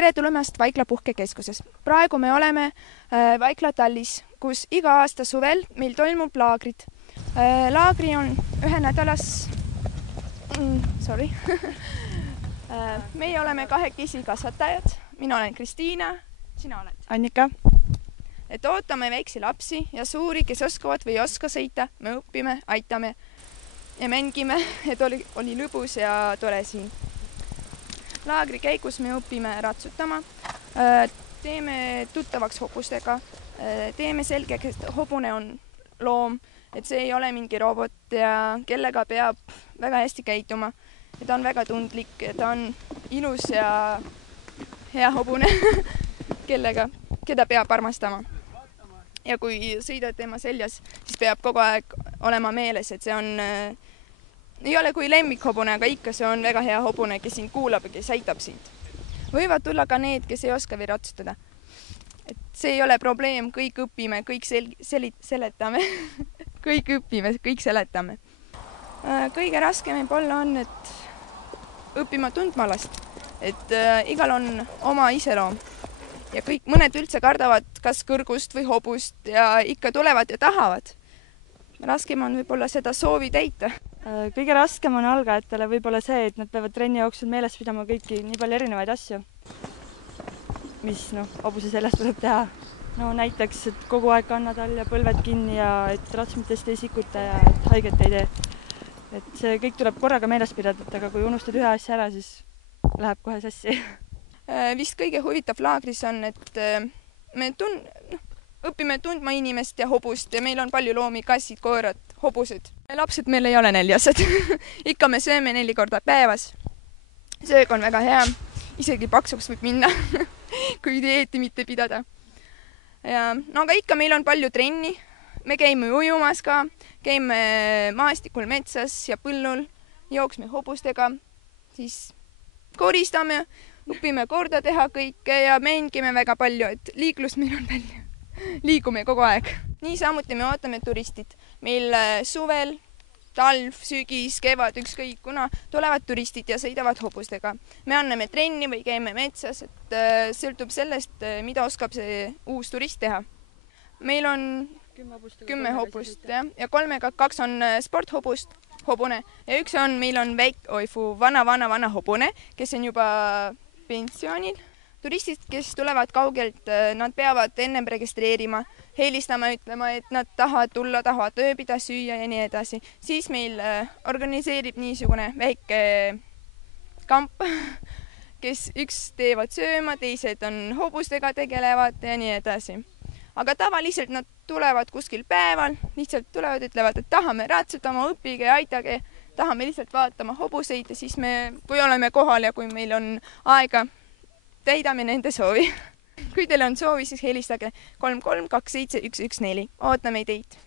Tere tulemast Vaikla puhkekeskuses. Praegu me oleme Vaikla tallis, kus iga aasta suvel meil toimub laagrid. Laagri on ühenädalas... Meie oleme kahekesi kasvatajad. Mina olen Kristiina, sina oled Annika. Et ootame väiksi lapsi ja suuri, kes oskavad või ei oska sõita. Me õpime, aitame ja mängime, et oli lõbus ja tore siin. Laagri käigus me õpime ratsutama, teeme tuttavaks hobustega, teeme selgeks, et hobune on loom, et see ei ole mingi robot ja kellega peab väga hästi käituma. Ja ta on väga tundlik ja ta on ilus ja hea hobune, keda peab armastama. Ja kui sõidad tema seljas, siis peab kogu aeg olema meeles, et see on, ei ole kui lemmikhobune, aga ikka see on väga hea hobune, kes sind kuulab ja kes aitab sind. Võivad tulla ka need, kes ei oska veel ratsutada. Et see ei ole probleem, kõik õpime, kõik seletame, kõik õpime, kõik seletame. Kõige raskem võib-olla on, et õppima tundma last, et igal on oma iseloom. Ja kõik mõned üldse kardavad kas kõrgust või hobust ja ikka tulevad ja tahavad. Raskem on võib-olla seda soovi täita. Kõige raskem on algajatele võib-olla see, et nad peavad trenni jooksul meeles pidama kõiki nii palju erinevaid asju, mis hobuse seljas tuleb teha. No näiteks, et kogu aeg kannad all ja põlved kinni ja et ratsmitest ei sikuta ja et haiget ei tee. Et see kõik tuleb korraga meeles pidada, aga kui unustad ühe asja ära, siis läheb kohe sassi. Vist kõige huvitav laagris on, et me õpime tundma inimest ja hobust ja meil on palju loomi, kassid, koerad, hobused. Lapsed meil ei ole näljased. Ikka me sööme 4 korda päevas. Söög on väga hea. Isegi paksuks võib minna, kui dieeti mitte pidada. Aga ikka meil on palju trenni. Me käime ujumas ka, käime maastikul metsas ja põllul, jooksme hobustega, siis koristame, õpime korda teha kõike ja mängime väga palju, et liiklus meil on palju. Liigume kogu aeg. Niisamuti me ootame turistid. Meil suvel, talv, sügis, kevad, ükskõik kuna tulevad turistid ja sõidavad hobustega. Me anname trenni või käime metsas, et sõltub sellest, mida oskab see uus turist teha. Meil on 10 hobust ja 3-2 on sporthobune ja üks on, meil on vana hobune, kes on juba pensionil. Turistid, kes tulevad kaugelt, nad peavad ennem registreerima, helistama, ütlema, et nad tahavad tulla, tahavad ööbida, süüa ja nii edasi. Siis meil organiseerib niisugune väike kamp, kes üks teevad sööma, teised on hobustega tegelevad ja nii edasi. Aga tavaliselt nad tulevad kuskil päeval, lihtsalt tulevad, ütlevad, et tahame ratsutama, õppige ja aitage, tahame lihtsalt vaatama hobuseid ja siis me, kui oleme kohal ja kui meil on aega, täidame nende soovi. Kui teil on soovi, siis helistage 33 27 114. Ootame teid!